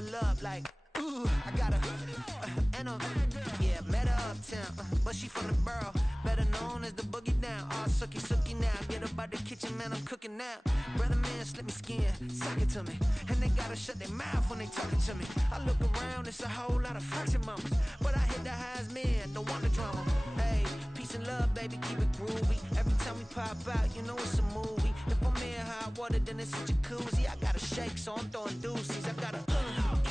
double up like, ooh, I got a, and yeah, met her uptown, but she from the borough, better known as the boogie down. All sucky now, get up out the kitchen, man, I'm cooking now. Brother man, slip me skin, suck it to me, and they gotta shut their mouth when they talking to me. I look around, it's a whole lot of fraction mamas, but I hit the highs, man, don't want the drama. Hey, peace and love, baby, keep it groovy. Every time we pop out, you know it's a movie. If I'm in hot water, then it's a jacuzzi. I gotta shake, so I'm throwing deuces. I gotta,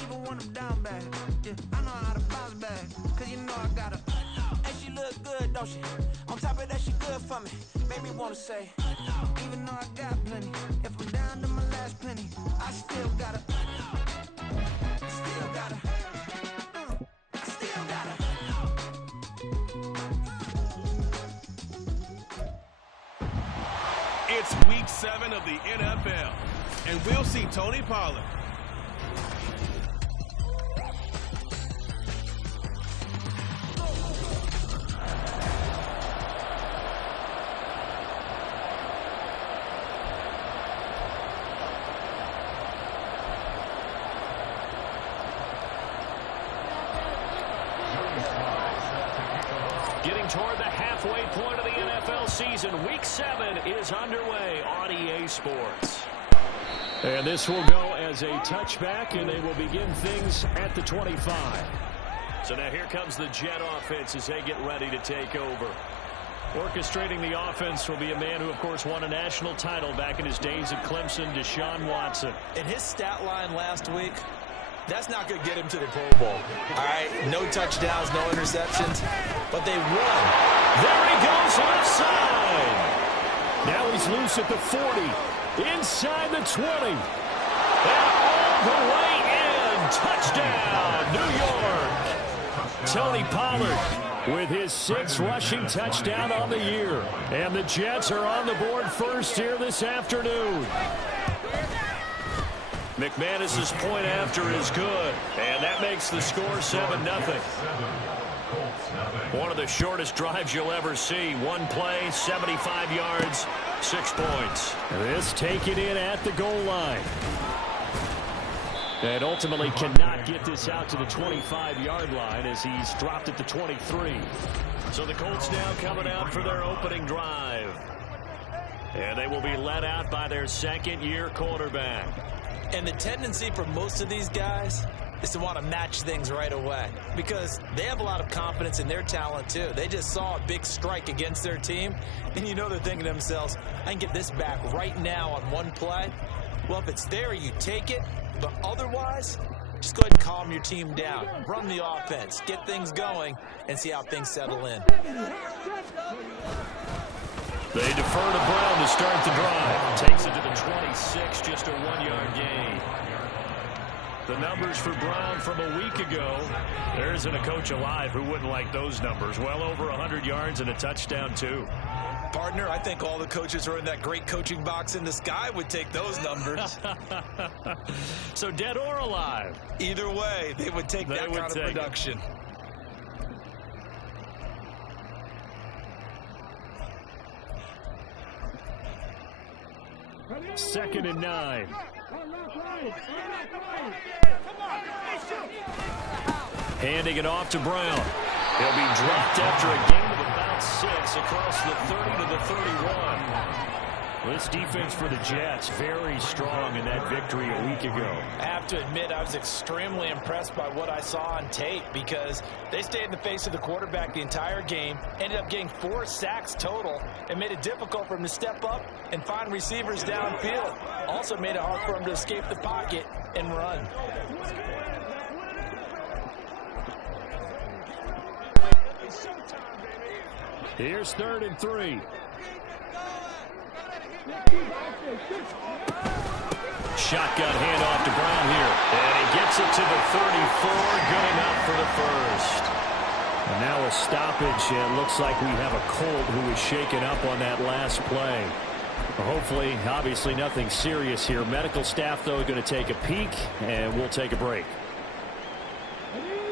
even when I'm down bad, yeah, I know how to bounce back, cause you know I gotta, and she look good, don't she? On top of that, she good for me. Made me wanna say, even though I got plenty, if I'm down to my last penny, I still gotta, I still gotta. It's week 7 of the NFL, and we'll see Tony Pollard. Getting toward the halfway point of the NFL season, Week 7 is underway on EA Sports. And this will go as a touchback, and they will begin things at the 25. So now here comes the Jet offense as they get ready to take over. Orchestrating the offense will be a man who, of course, won a national title back in his days at Clemson, Deshaun Watson. And his stat line last week, that's not going to get him to the Pro Bowl. All right, no touchdowns, no interceptions, but they won. There he goes left side. Now he's loose at the 40, inside the 20, and all the way in. Touchdown, New York. Tony Pollard with his 6th rushing touchdown on the year. And the Jets are on the board first here this afternoon. McManus's point after is good, and that makes the score 7-0. One of the shortest drives you'll ever see. One play, 75 yards, 6 points. This taken in at the goal line. And ultimately cannot get this out to the 25-yard line as he's dropped at the 23. So the Colts now coming out for their opening drive. And they will be led out by their second-year quarterback. And the tendency for most of these guys is to want to match things right away because they have a lot of confidence in their talent too. They just saw a big strike against their team, and you know they're thinking to themselves, I can get this back right now on one play. Well, if it's there, you take it, but otherwise, just go ahead and calm your team down. Run the offense, get things going, and see how things settle in. They defer to Brown to start the drive. Takes it to the 26, just a 1-yard gain. The numbers for Brown from a week ago. There isn't a coach alive who wouldn't like those numbers. Well over 100 yards and a touchdown, too. Partner, I think all the coaches who are in that great coaching box in the sky would take those numbers. So dead or alive? Either way, they would take that kind of production. Second and 9. Handing it off to Brown. He'll be dropped after a gain of about 6 across the 30 to the 31. This defense for the Jets, very strong in that victory a week ago. I have to admit, I was extremely impressed by what I saw on tape because they stayed in the face of the quarterback the entire game, ended up getting 4 sacks total, and made it difficult for him to step up and find receivers downfield. Also made it hard for him to escape the pocket and run. Here's 3rd and 3. Shotgun handoff to Brown here. And he gets it to the 34. Good enough for the first. And now a stoppage. And it looks like we have a Colt who was shaken up on that last play. Hopefully, obviously nothing serious here. Medical staff, though, going to take a peek. And we'll take a break.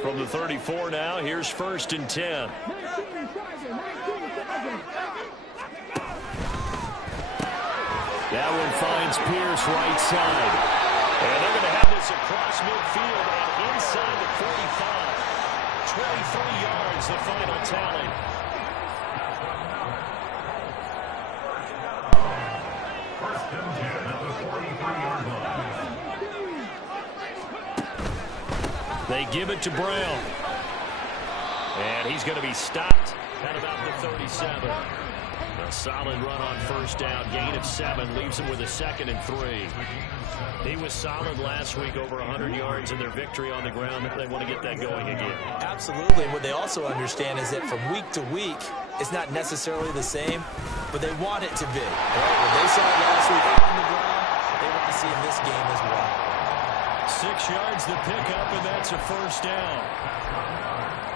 From the 34 now, here's 1st and 10. That one finds Pierce right side. And they're going to have this this across midfield and inside the 45. 23 yards, the final tally. They give it to Brown. And he's going to be stopped at about the 37. A solid run on first down. Gain of 7 leaves him with a 2nd and 3. He was solid last week, over 100 yards in their victory on the ground. They want to get that going again. Absolutely. What they also understand is that from week to week, it's not necessarily the same, but they want it to be. Right? When they saw it last week on the ground, they want to see in this game as well. 6 yards to pick up, and that's a first down.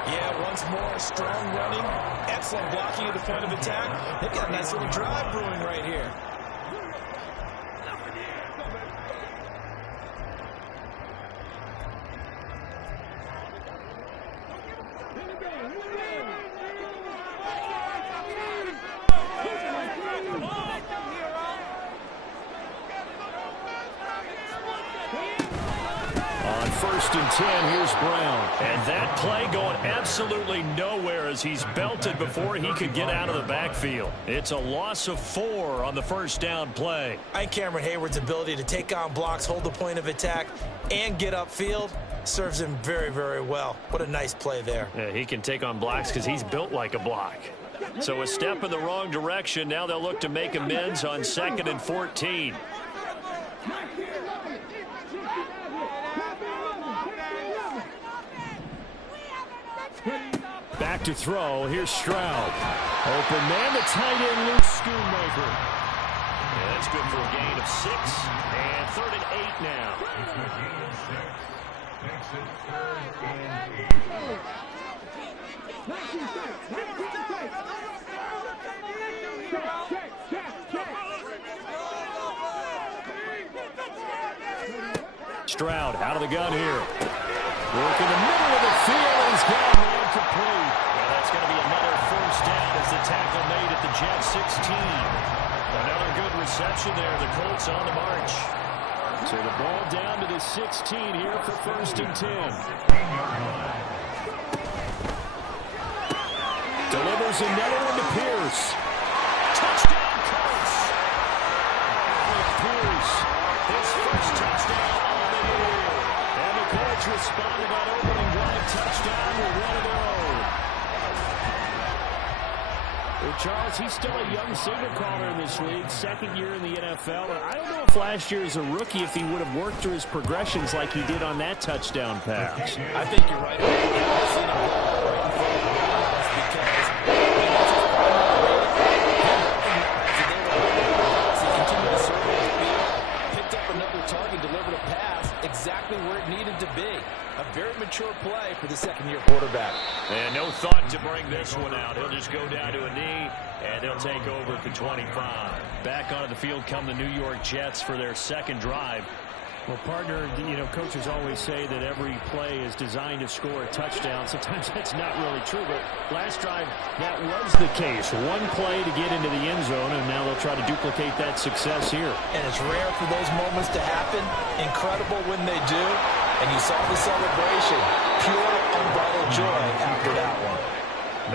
Yeah, once more, strong running, excellent blocking at the point of attack. They've got a nice little drive brewing right here. First and 10, here's Brown. And that play going absolutely nowhere as he's belted before he could get out of the backfield. It's a loss of 4 on the first down play. Cameron Hayward's ability to take on blocks, hold the point of attack, and get upfield serves him very, very well. What a nice play there. Yeah, he can take on blocks because he's built like a block. So a step in the wrong direction. Now they'll look to make amends on 2nd and 14. Back to throw. Here's Stroud. Open man, the tight end, Luke Schoonmaker. Yeah, that's good for a gain of 6. And 3rd and 8 now. Stroud out of the gun here. Work in the middle of the field. He's got man complete. Well, that's going to be another first down as the tackle made at the Jets 16. Another good reception there. The Colts on the march. So the ball down to the 16 here for 1st and 10. Delivers another one to Pierce. Touchdown, Colts. Pierce, his first touchdown on the year. And the Colts responded on opening drive touchdown with one of their own. Well, Charles, he's still a young signal caller in this league, 2nd year in the NFL. And I don't know if last year as a rookie, if he would have worked through his progressions like he did on that touchdown pass. I think you're right. Picked up another target, delivered a pass exactly where it needed to be. A very mature play for the 2nd-year quarterback. And no thought to bring this one out. He'll just go down to a knee, and they'll take over at the 25. Back onto the field come the New York Jets for their 2nd drive. Well, partner, you know, coaches always say that every play is designed to score a touchdown. Sometimes that's not really true, but last drive, that was the case. One play to get into the end zone, and now they'll try to duplicate that success here. And it's rare for those moments to happen. Incredible when they do. And you saw the celebration. Pure, unbridled joy after that one.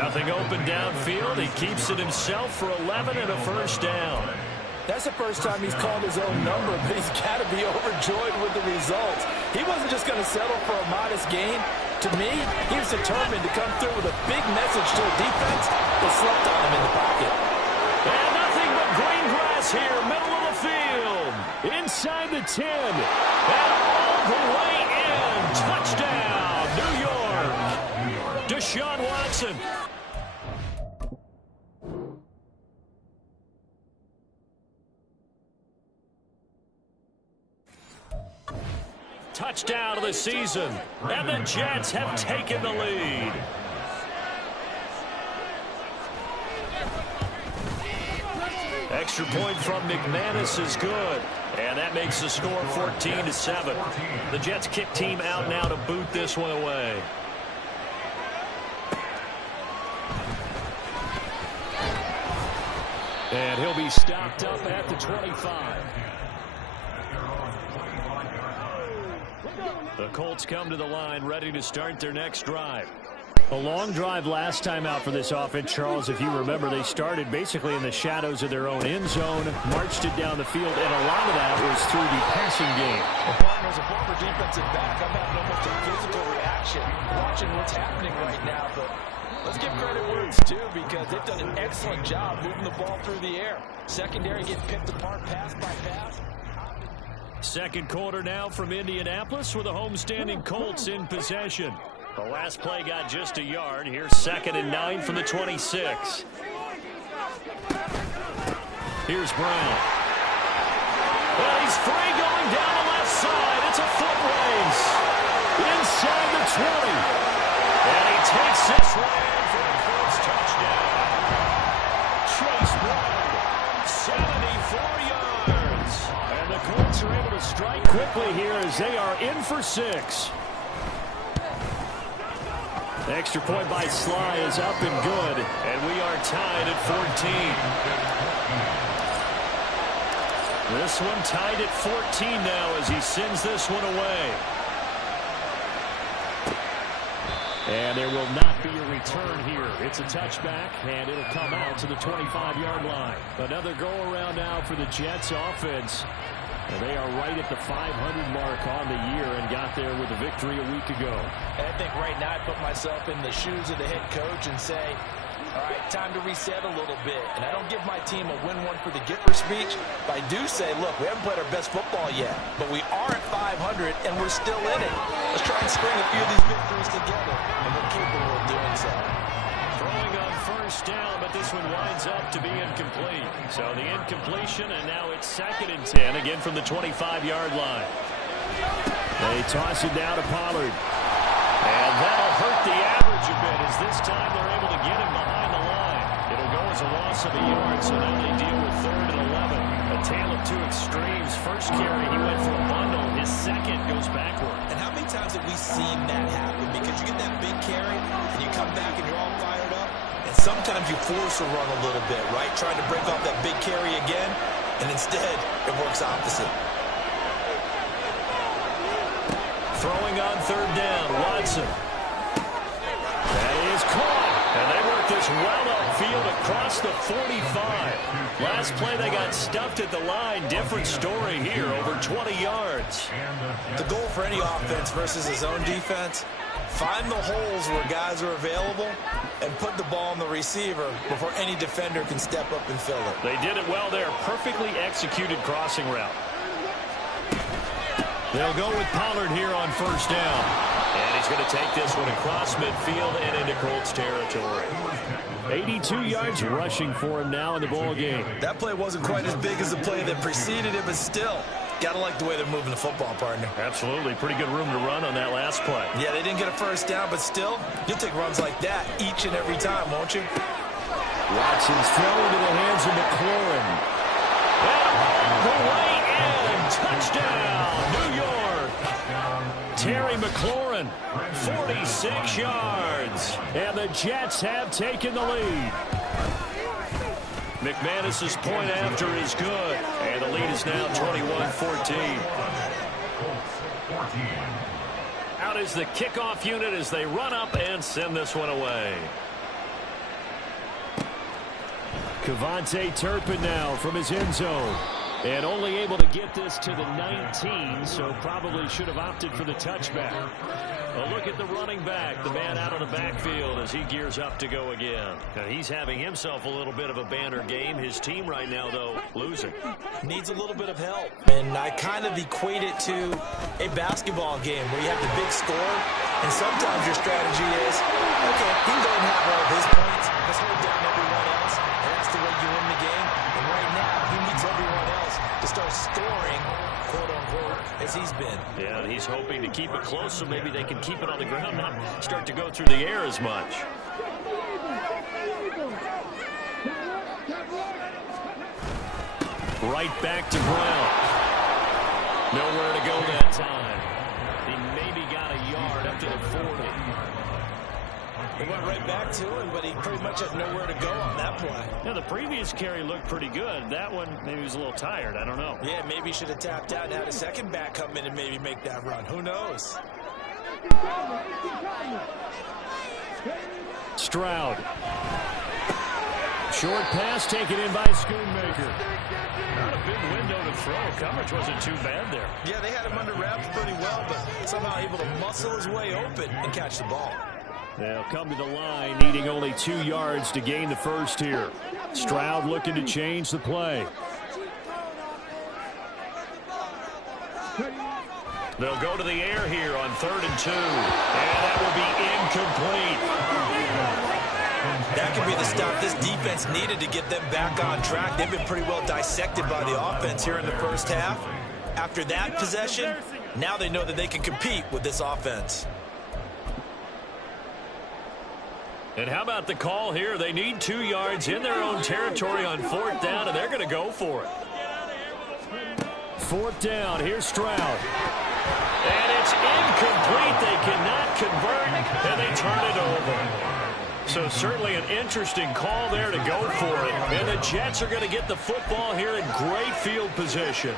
Nothing open downfield. He keeps it himself for 11 and a first down. That's the first time he's called his own number, but he's got to be overjoyed with the results. He wasn't just going to settle for a modest gain. To me, he was determined to come through with a big message to a defense that slept on him in the pocket. And nothing but green grass here, middle of the field. Inside the 10. And all the way in. Touchdown, New York. Deshaun Watson. Touchdown of the season, and the Jets have taken the lead. Extra point from McManus is good, and that makes the score 14-7. The Jets kick team out now to boot this one away. And he'll be stopped up at the 25. The Colts come to the line ready to start their next drive. A long drive last time out for this offense, Charles. If you remember, they started basically in the shadows of their own end zone, marched it down the field, and a lot of that was through the passing game. Well, as a former defensive back, I'm having almost a physical reaction watching what's happening right now. But let's give credit where it's due, because they've done an excellent job moving the ball through the air. Secondary getting picked apart pass by pass. Second quarter now from Indianapolis with the homestanding Colts in possession. The last play got just a yard. Here's 2nd and 9 from the 26. Here's Brown. Well, he's free going down the left side. It's a foot race. Inside the 20. And he takes this one in for the first touchdown. Chase Brown, 74 yards. And the Colts are able to strike quickly here as they are in for 6. The extra point by Sly is up and good, and we are tied at 14. This one tied at 14 now as he sends this one away. And there will not be a return here. It's a touchback, and it'll come out to the 25-yard line. Another go-around now for the Jets offense. And they are right at the 500 mark on the year and got there with a victory a week ago. And I think right now I put myself in the shoes of the head coach and say, all right, time to reset a little bit. And I don't give my team a win one for the Gipper speech, but I do say, look, we haven't played our best football yet, but we are at 500 and we're still in it. Let's try and string a few of these victories together, and we're capable of doing so. Throwing on first down, but this one winds up to be incomplete. So the incompletion, and now it's 2nd and 10, again from the 25-yard line. They toss it down to Pollard. And that'll hurt the average a bit, as this time they're able to get him behind the line. It'll go as a loss of a yard, so now they deal with 3rd and 11. A tale of two extremes. First carry, he went for a bundle. His second goes backward. And how many times have we seen that happen? Because you get that big carry, and you come back and you're all fired up. And sometimes you force a run a little bit, right? Trying to break off that big carry again, and instead it works opposite. Throwing on 3rd down, Watson. That is caught. And they work this well upfield across the 45. Last play they got stuffed at the line. Different story here, over 20 yards. The goal for any offense versus his own defense, find the holes where guys are available and put the ball on the receiver before any defender can step up and fill it. They did it well there. Perfectly executed crossing route. They'll go with Pollard here on first down. And he's going to take this one across midfield and into Colts territory. 82 yards rushing for him now in the ball game. That play wasn't quite as big as the play that preceded it, but still, gotta like the way they're moving the football, partner. Absolutely. Pretty good room to run on that last play. Yeah, they didn't get a first down, but still, you'll take runs like that each and every time, won't you? Watson's throw into the hands of McLaurin. And the way in. Touchdown, New York. Terry McLaurin, 46 yards. And the Jets have taken the lead. McManus's point after is good. And the lead is now 21-14. Out is the kickoff unit as they run up and send this one away. Kevontae Turpin now from his end zone. And only able to get this to the 19, so probably should have opted for the touchback. A look at the running back, the man out of the backfield as he gears up to go again. Now, he's having himself a little bit of a banner game. His team right now, though, losing. Needs a little bit of help. And I kind of equate it to a basketball game where you have the big score, and sometimes your strategy is, okay, he doesn't have all of his points. Let's hold down everyone else, and that's the way you win the game. And right now, he needs everyone else to start scoring, quote-unquote, as he's been. Yeah, and he's hoping to keep it close so maybe they can keep it on the ground, not start to go through the air as much. Right back to Brown. Nowhere to go that time. He maybe got a yard up to the 40. It went right back to him, but he pretty much had nowhere to go on that play. Yeah, the previous carry looked pretty good. That one, maybe he was a little tired. I don't know. Yeah, maybe he should have tapped out and had a second back come in and maybe make that run. Who knows? Stroud. Short pass taken in by Schoonmaker. Not a big window to throw. Coverage wasn't too bad there. Yeah, they had him under wraps pretty well, but somehow able to muscle his way open and catch the ball. They'll come to the line, needing only 2 yards to gain the first here. Stroud looking to change the play. They'll go to the air here on 3rd and 2. And that will be incomplete. That could be the stop this defense needed to get them back on track. They've been pretty well dissected by the offense here in the first half. After that possession, now they know that they can compete with this offense. And how about the call here? They need 2 yards in their own territory on 4th down, and they're going to go for it. 4th down, here's Stroud. And it's incomplete. They cannot convert, and they turn it over. So certainly an interesting call there to go for it. And the Jets are going to get the football here in great field position.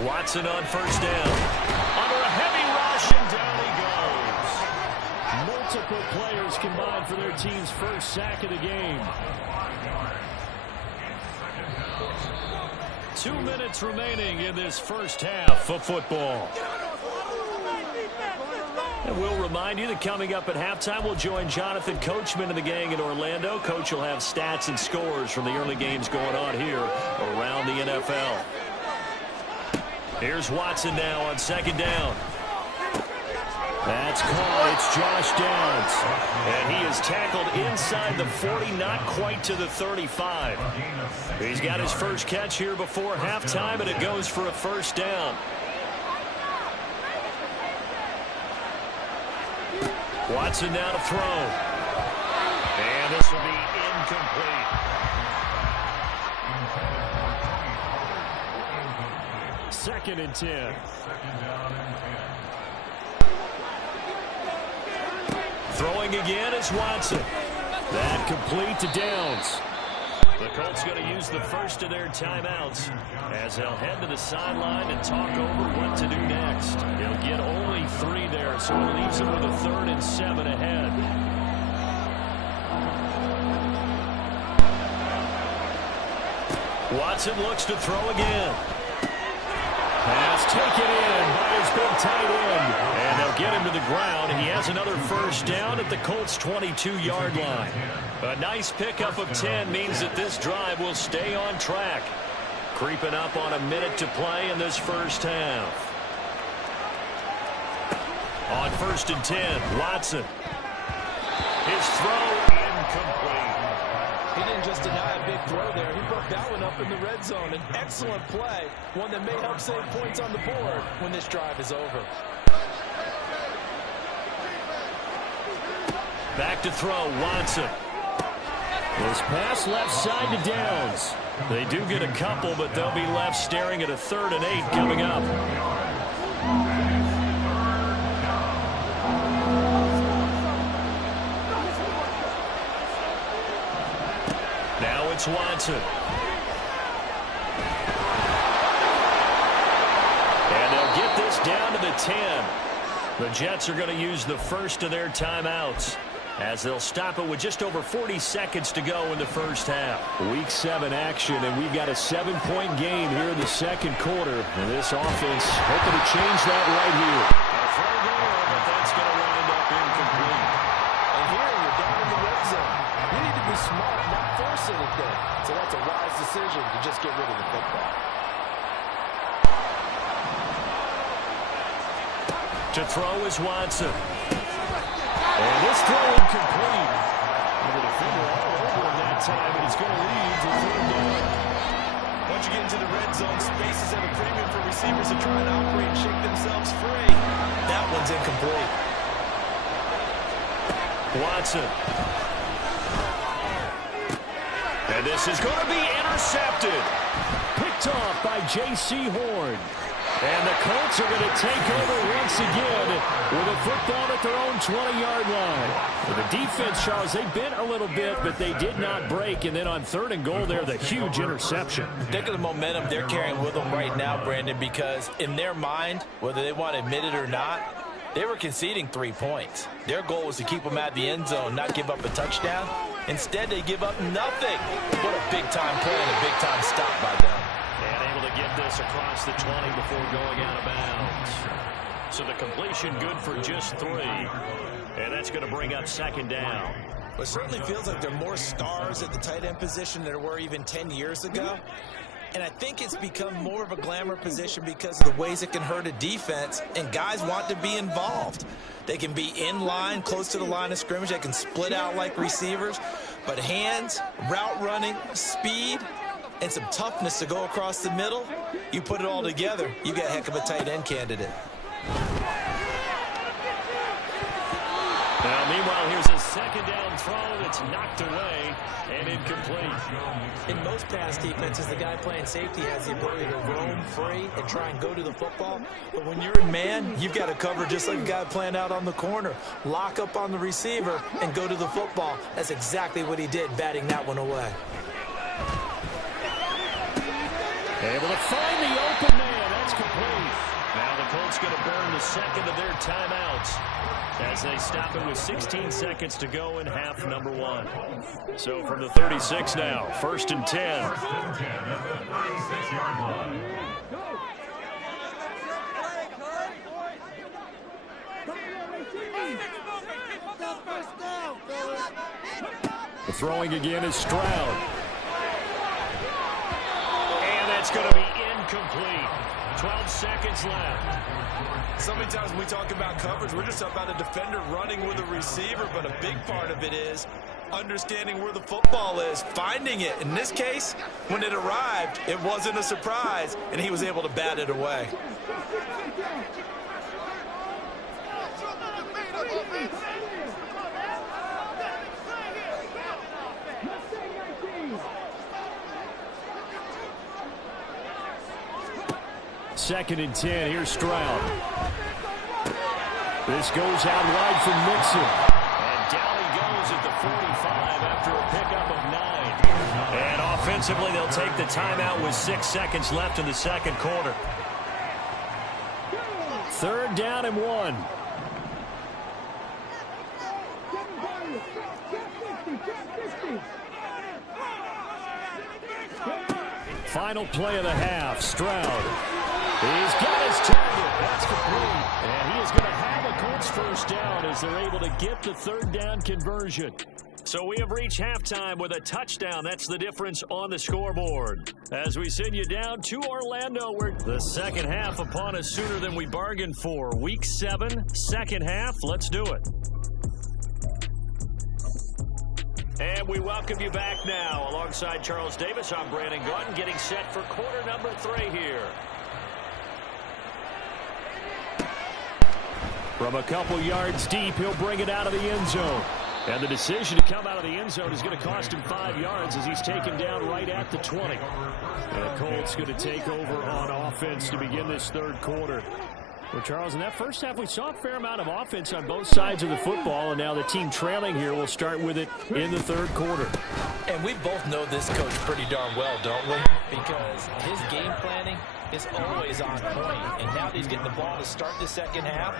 Watson on 1st down. Under a heavy rush, and down he goes. Multiple players combined for their team's first sack of the game. 2 minutes remaining in this first half of football. And we'll remind you that coming up at halftime, we'll join Jonathan Coachman and the gang in Orlando. Coach will have stats and scores from the early games going on here around the NFL. Here's Watson now on 2nd down. That's caught. It's Josh Downs. And he is tackled inside the 40, not quite to the 35. He's got his first catch here before halftime, and it goes for a 1st down. Watson now to throw. And this will be incomplete. 2nd and 10. Throwing again is Watson. That complete to Downs. The Colts going to use the first of their timeouts as they'll head to the sideline and talk over what to do next. They'll get only 3 there, so it leaves them with a 3rd and 7 ahead. Watson looks to throw again. Pass taken in by his big tight end. And they'll get him to the ground. He has another 1st down at the Colts' 22-yard line. A nice pickup of 10 means that this drive will stay on track. Creeping up on a minute to play in this first half. On 1st and 10, Watson. His throw incomplete. He didn't just deny a big throw there. He broke that one up in the red zone. An excellent play, one that may help save points on the board when this drive is over. Back to throw, Watson. This pass left side to Downs. They do get a couple, but they'll be left staring at a 3rd and 8 coming up. Now it's Watson. And they'll get this down to the 10. The Jets are going to use the first of their timeouts as they'll stop it with just over 40 seconds to go in the first half. Week 7 action, and we've got a 7-point game here in the 2nd quarter. And this offense hoping to change that right here. A throw there, but that's going to wind up incomplete. And here you're down in the red zone. You need to be smart, not force anything. So that's a wise decision to just get rid of the football. To throw is Watson. And this throw incomplete. And the defender all over him that time, and it's going to lead to 3rd down. Once you get into the red zone, spaces have a premium for receivers to try and operate and shake themselves free. That one's incomplete. Watson. And this is going to be intercepted. Picked off by J.C. Horn. And the Colts are going to take over once again with a football at their own 20-yard line. For the defense, Charles, they bent a little bit, but they did not break. And then on 3rd and goal there, the huge interception. Think of the momentum they're carrying with them right now, Brandon, because in their mind, whether they want to admit it or not, they were conceding 3 points. Their goal was to keep them at the end zone, not give up a touchdown. Instead, they give up nothing. What a big-time play and a big-time stop by them. And able to get this across the 20 before going out of bounds. So the completion good for just 3. And that's going to bring up 2nd down. It certainly feels like there are more stars at the tight end position than there were even 10 years ago. And I think it's become more of a glamour position because of the ways it can hurt a defense, and guys want to be involved. They can be in line, close to the line of scrimmage. They can split out like receivers. But hands, route running, speed, and some toughness to go across the middle, you put it all together, you got a heck of a tight end candidate. Now, meanwhile, here's a 2nd down throw that's knocked away and incomplete. In most pass defenses, the guy playing safety has the ability to roam free and try and go to the football. But when you're in man, you've got to cover just like a guy playing out on the corner. Lock up on the receiver and go to the football. That's exactly what he did, batting that one away. Able to find the open man. That's complete. Now the Colts going to burn the 2nd of their timeouts as they stop it with 16 seconds to go in half number 1. So from the 36 now, 1st and 10. The throwing again is Stroud. And that's going to be incomplete. 12 seconds left. So many times when we talk about coverage, we're just talking about a defender running with a receiver, but a big part of it is understanding where the football is, finding it. In this case, when it arrived, it wasn't a surprise, and he was able to bat it away. Second and 10. Here's Stroud. This goes out wide from Mixon. And down he goes at the 45 after a pickup of 9. And offensively, they'll take the timeout with 6 seconds left in the 2nd quarter. 3rd down and 1. Final play of the half. Stroud. He's got his target. That's complete. And he is going to have a Colts 1st down as they're able to get the 3rd down conversion. So we have reached halftime with a touchdown. That's the difference on the scoreboard. As we send you down to Orlando, where the 2nd half upon us sooner than we bargained for. Week 7, 2nd half. Let's do it. And we welcome you back now. Alongside Charles Davis, I'm Brandon Gaudin, getting set for quarter number 3 here. From a couple yards deep, he'll bring it out of the end zone. And the decision to come out of the end zone is going to cost him 5 yards as he's taken down right at the 20. And the Colts going to take over on offense to begin this 3rd quarter. Well, Charles, in that first half, we saw a fair amount of offense on both sides of the football, and now the team trailing here will start with it in the 3rd quarter. And we both know this coach pretty darn well, don't we? Because his game planning is always on point. And now that he's getting the ball to start the 2nd half,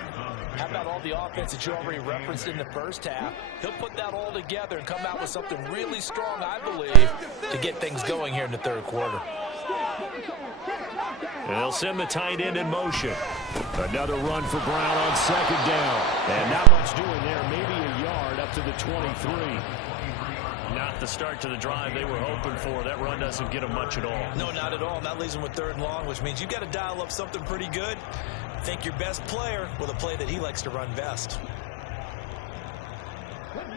how about all the offense that you already referenced in the first half? He'll put that all together and come out with something really strong, I believe, to get things going here in the 3rd quarter. And they'll send the tight end in motion. Another run for Brown on 2nd down. And not much doing there. Maybe a yard up to the 23. Not the start to the drive they were hoping for. That run doesn't get them much at all. No, not at all. That leaves them with 3rd and long, which means you got to dial up something pretty good. Think your best player with a play that he likes to run best.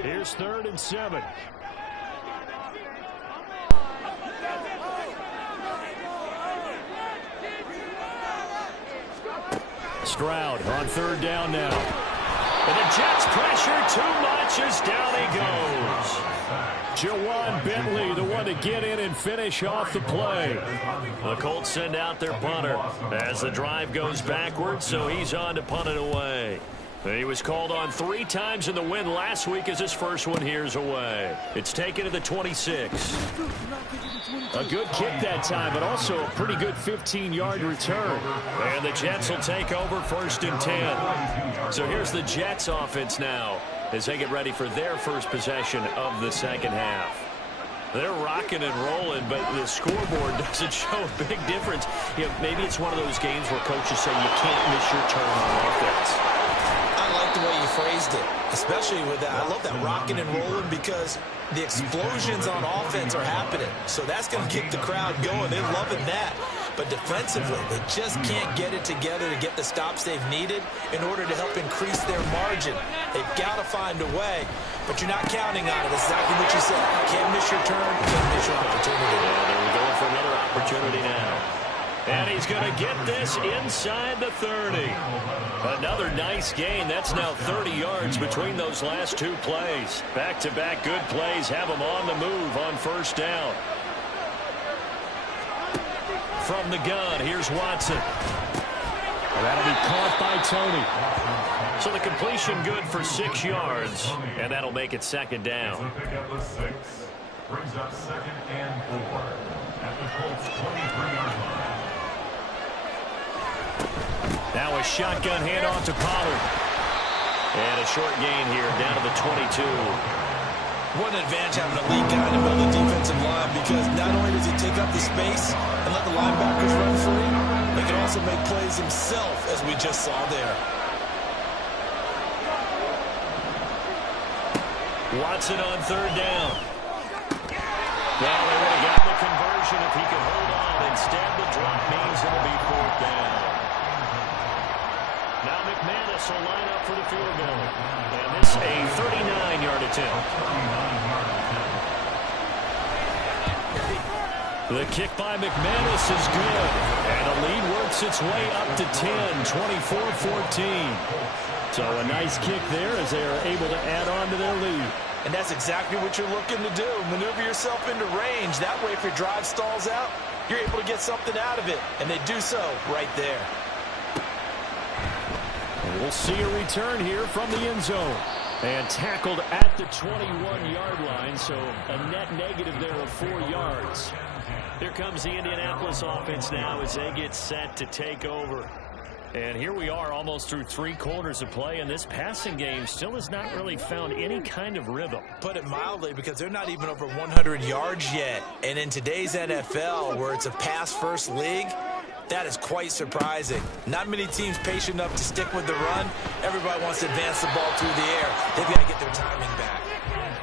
Here's 3rd and 7. Stroud on 3rd down now. And the Jets pressure too much as down he goes. Jawan Bentley, the one to get in and finish off the play. The Colts send out their punter as the drive goes backwards, so he's on to punt it away. He was called on 3 times in the win last week as his first one here's away. It's taken to the 26. A good kick that time, but also a pretty good 15-yard return. And the Jets will take over 1st and 10. So here's the Jets offense now as they get ready for their first possession of the second half. They're rocking and rolling, but the scoreboard doesn't show a big difference. You know, maybe it's one of those games where coaches say you can't miss your turn on offense. I like the way you phrased it, especially with that. I love that rocking and rolling because the explosions on offense are happening. So that's going to keep the crowd going. They're loving that. But defensively, they just can't get it together to get the stops they've needed in order to help increase their margin. They've got to find a way, but you're not counting on it. That's exactly what you said. Can't miss your turn, can't miss your opportunity. Yeah, they're going for another opportunity now. And he's going to get this inside the 30. Another nice gain. That's now 30 yards between those last 2 plays. Back-to-back good plays have him on the move on 1st down. From the gun, here's Watson. That'll be caught by Tony. So the completion good for 6 yards, and that'll make it 2nd down. Brings up 2nd and 4 at the Colts 23-yard line. Now a shotgun handoff to Pollard. And a short gain here down to the 22. What an advantage having a lead guy in the middle of the defensive line, because not only does he take up the space and let the linebackers run free, he can also make plays himself, as we just saw there. Watson on 3rd down. Well, they would have got the conversion if he could hold on. Instead, the drop means it'll be 4th down. Now McManus will line up for the field goal. And this a 39-yard attempt. The kick by McManus is good. And the lead works its way up to 10, 24-14. So a nice kick there as they are able to add on to their lead. And that's exactly what you're looking to do. Maneuver yourself into range. That way, if your drive stalls out, you're able to get something out of it. And they do so right there. And we'll see a return here from the end zone. And tackled at the 21-yard line, so a net negative there of 4 yards. Here comes the Indianapolis offense now as they get set to take over. And here we are almost through 3 quarters of play, and this passing game still has not really found any kind of rhythm. Put it mildly, because they're not even over 100 yards yet. And in today's NFL, where it's a pass-first league, that is quite surprising. Not many teams patient enough to stick with the run. Everybody wants to advance the ball through the air. They've got to get their timing back.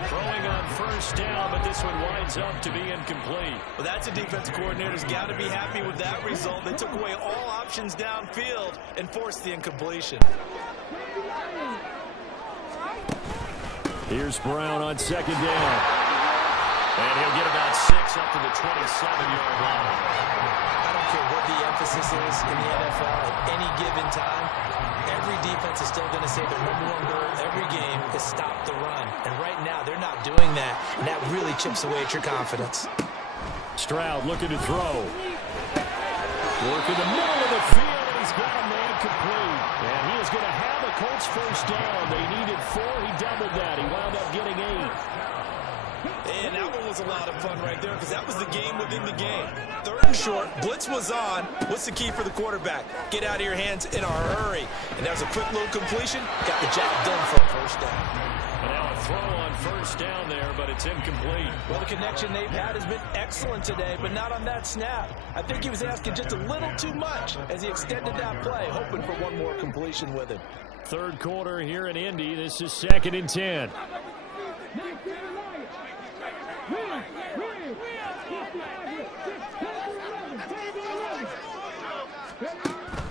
Throwing on 1st down, but this one winds up to be incomplete. Well, that's a defensive coordinator's got to be happy with that result. They took away all options downfield and forced the incompletion. Here's Brown on 2nd down. And he'll get about 6 up to the 27-yard line. I don't care what the emphasis is in the NFL at any given time. Every defense is still going to say their #1 goal every game is stop the run. And right now, they're not doing that. And that really chips away at your confidence. Stroud looking to throw. Work in the middle of the field, and he's got a man complete. And he is going to have a Colts 1st down. They needed 4. He doubled that. He wound up getting 8. And that one was a lot of fun right there, because that was the game within the game. 3rd and short, blitz was on. What's the key for the quarterback? Get out of your hands in a hurry. And that was a quick little completion. Got the job done for a 1st down. And now a throw on 1st down there, but it's incomplete. Well, the connection they've had has been excellent today, but not on that snap. I think he was asking just a little too much as he extended that play, hoping for one more completion with it. 3rd quarter here in Indy. This is 2nd and 10.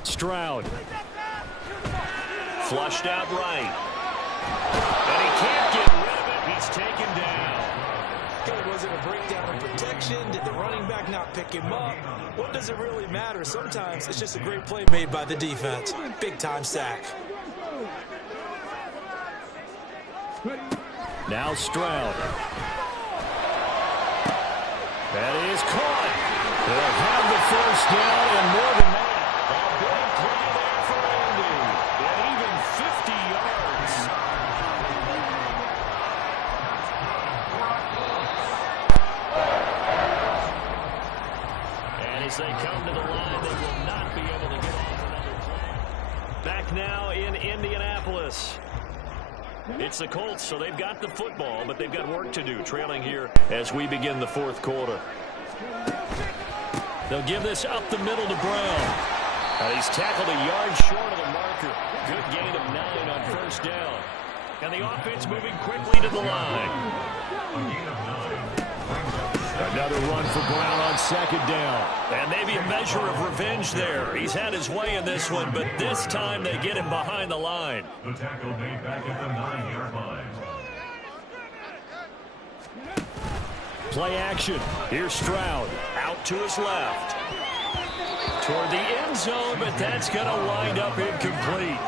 Stroud. Flushed out right. And he can't get rid of it. He's taken down. Was it a breakdown in protection? Did the running back not pick him up? What does it really matter? Sometimes it's just a great play made by the defense. Big-time sack. Now Stroud. That is caught. They'll have the first down and more than that. A big play there for Andy. And even 50 yards. And as they come to the line, they will not be able to get off another play. Back now in Indianapolis. It's the Colts, so they've got the football, but they've got work to do, trailing here as we begin the fourth quarter. They'll give this up the middle to Brown. He's tackled a yard short of the marker. Good gain of 9 on first down. And the offense moving quickly to the line. Another run for Brown on second down. And maybe a measure of revenge there. He's had his way in this one, but this time they get him behind the line. The tackle made back at the 9-yard line. Play action. Here's Stroud. Out to his left. Toward the end zone, but that's going to wind up incomplete.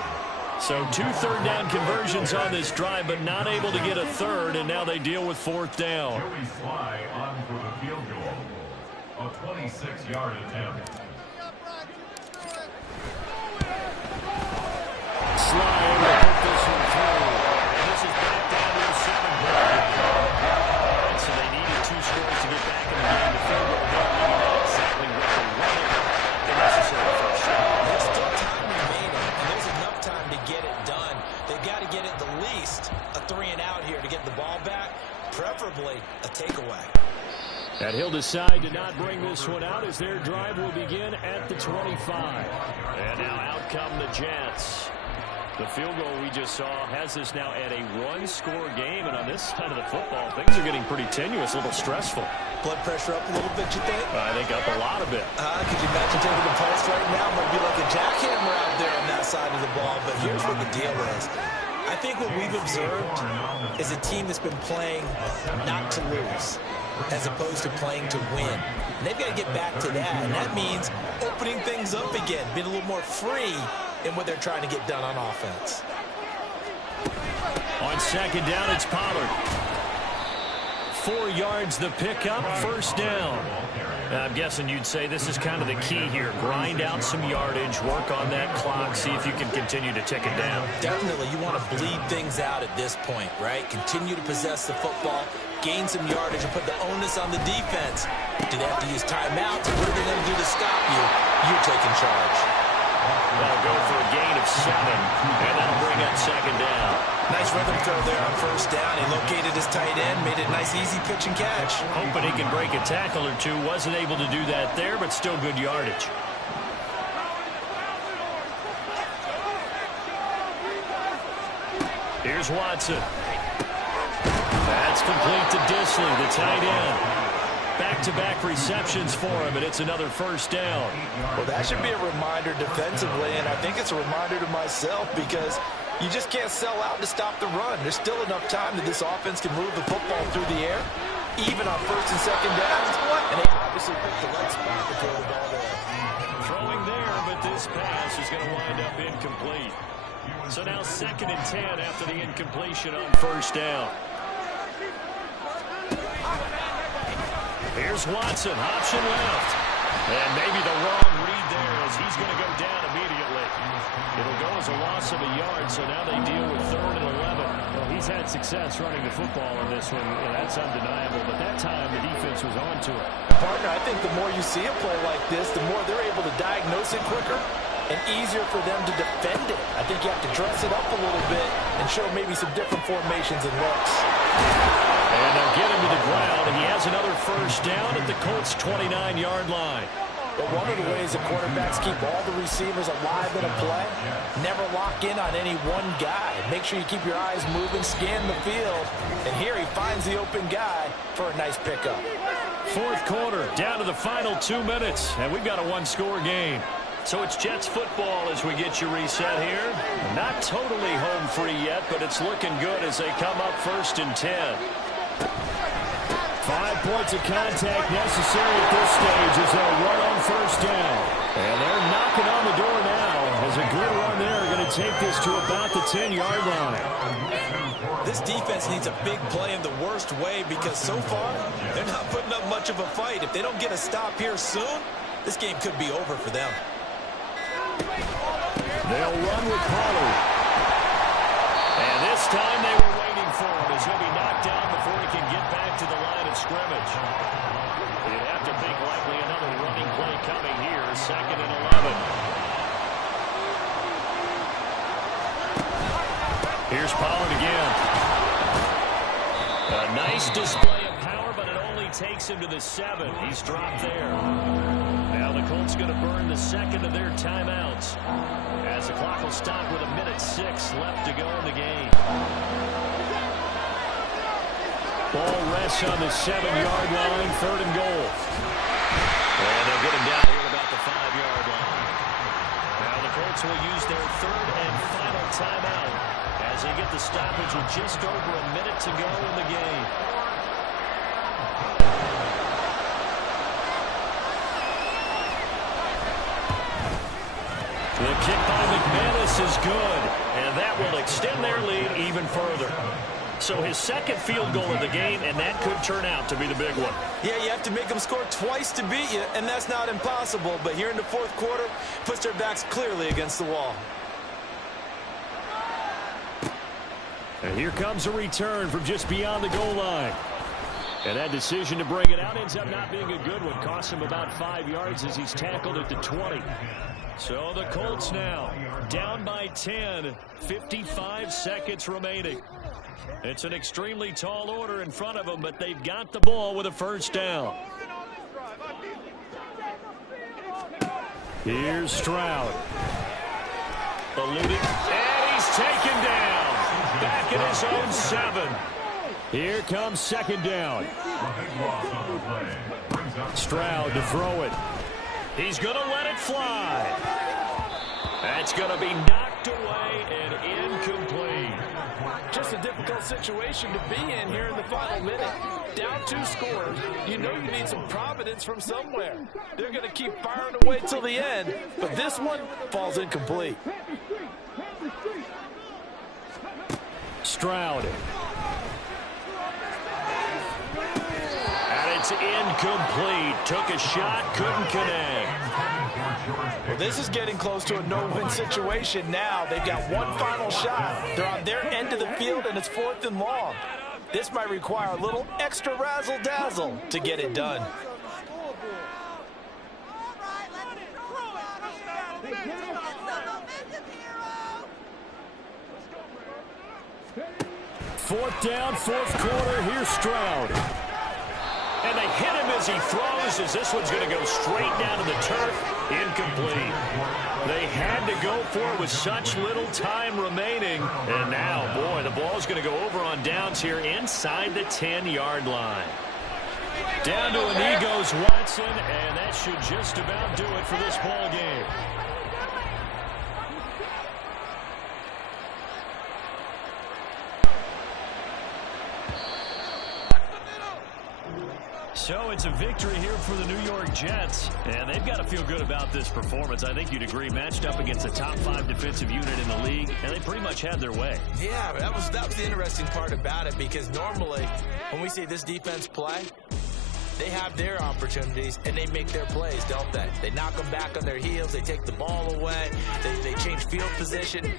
So 2 third-down conversions on this drive, but not able to get a third, and now they deal with fourth down. Joey Sly on for the field goal. A 26-yard attempt. Sly able to put this one through. This is back down to the 7-point. And so they needed 2 scores to get back in the game. The field goal not exactly what they wanted. The necessary first shot. There's still time remaining, and there's enough time to get it done. They've got to get at the least a 3-and-out here to get the ball back, preferably a takeaway. And he'll decide to not bring this one out as their drive will begin at the 25. And now out come the Jets. The field goal we just saw has us now at a 1-score game. And on this side of the football, things are getting pretty tenuous, a little stressful. Blood pressure up a little bit, you think? I think up a lot of it. Could you imagine taking the pulse right now? Might be like a jackhammer out there on that side of the ball. But here's what the deal is. I think what we've observed is a team that's been playing not to lose as opposed to playing to win. And they've got to get back to that. And that means opening things up again, being a little more free in what they're trying to get done on offense. On second down, it's Pollard. 4 yards the pickup, first down. I'm guessing you'd say this is kind of the key here. Grind out some yardage, work on that clock, see if you can continue to tick it down. Definitely, you want to bleed things out at this point, right? Continue to possess the football, gain some yardage, and put the onus on the defense. Do they have to use timeouts? What are they going to do to stop you? You're taking charge. That'll go for a gain of 7, and that'll bring up second down. Nice rhythm throw there on first down. He located his tight end, made it a nice, easy pitch and catch. Hoping he can break a tackle or two. Wasn't able to do that there, but still good yardage. Here's Watson. That's complete to Disley, the tight end. Back-to-back receptions for him, and it's another first down. Well, that should be a reminder defensively, and I think it's a reminder to myself because you just can't sell out to stop the run. There's still enough time that this offense can move the football through the air, even on first and second downs, and they obviously picked the right spot to throw the ball there. Throwing there, but this pass is going to wind up incomplete. So now 2nd and 10 after the incompletion on first down. Here's Watson, option left. And maybe the wrong read there as he's going to go down immediately. It'll go as a loss of a yard, so now they deal with 3rd and 11. Well, he's had success running the football in this one, and that's undeniable. But that time, the defense was on to it. Partner, I think the more you see a play like this, the more they're able to diagnose it quicker and easier for them to defend it. I think you have to dress it up a little bit and show maybe some different formations and looks. And they'll get him to the ground. He has another first down at the Colts' 29-yard line. But one of the ways the quarterbacks keep all the receivers alive in a play, never lock in on any one guy. Make sure you keep your eyes moving, scan the field. And here he finds the open guy for a nice pickup. Fourth quarter, down to the final 2 minutes, and we've got a 1-score game. So it's Jets football as we get you reset here. Not totally home free yet, but it's looking good as they come up 1st and 10. 5 points of contact necessary at this stage as they'll run on first down. And they're knocking on the door now as a good run there going to take this to about the 10-yard line. This defense needs a big play in the worst way because so far, they're not putting up much of a fight. If they don't get a stop here soon, this game could be over for them. They'll run with Pollard. And this time they were waiting for him as he'll be knocked down before he can get back to the line of scrimmage. You'd have to think likely another running play coming here, 2nd and 11. Here's Pollard again. A nice display of power, but it only takes him to the 7. He's dropped there. Now the Colts going to burn the 2nd of their timeouts as the clock will stop with 1:06 left to go in the game. Ball rests on the 7-yard line, 3rd and goal. And they'll get him down here at about the 5-yard line. Now the Colts will use their 3rd and final timeout as they get the stoppage with just over 1 minute to go in the game. The kick by McManus is good, and that will extend their lead even further. So his 2nd field goal of the game, and that could turn out to be the big one. Yeah, you have to make them score twice to beat you, and that's not impossible. But here in the 4th quarter, puts their backs clearly against the wall. And here comes a return from just beyond the goal line. And that decision to bring it out ends up not being a good one. Costs him about 5 yards as he's tackled at the 20. So the Colts now down by 10, 55 seconds remaining. It's an extremely tall order in front of them, but they've got the ball with a 1st down. Here's Stroud. Eluding, and he's taken down. Back at his own 7. Here comes 2nd down. Stroud to throw it. He's going to let it fly. That's going to be knocked away and incomplete. Just a difficult situation to be in here in the final minute. Down 2 scores. You know you need some providence from somewhere. They're going to keep firing away till the end, but this one falls incomplete. Stroud. And it's incomplete. Took a shot, couldn't connect. Well, this is getting close to a no-win situation now. They've got one final shot. They're on their end of the field, and it's 4th and long. This might require a little extra razzle-dazzle to get it done. Fourth down, 4th quarter. Here's Stroud. And they hit him as he throws, as this one's going to go straight down to the turf. Incomplete. They had to go for it with such little time remaining. And now, boy, the ball's going to go over on downs here inside the 10-yard line. Down to a knee goes Watson, and that should just about do it for this ball game. So it's a victory here for the New York Jets, and they've got to feel good about this performance. I think you'd agree, matched up against a top 5 defensive unit in the league, and they pretty much had their way. Yeah, that was the interesting part about it, because normally when we see this defense play, they have their opportunities and they make their plays, don't they? They knock them back on their heels, they take the ball away, they change field position.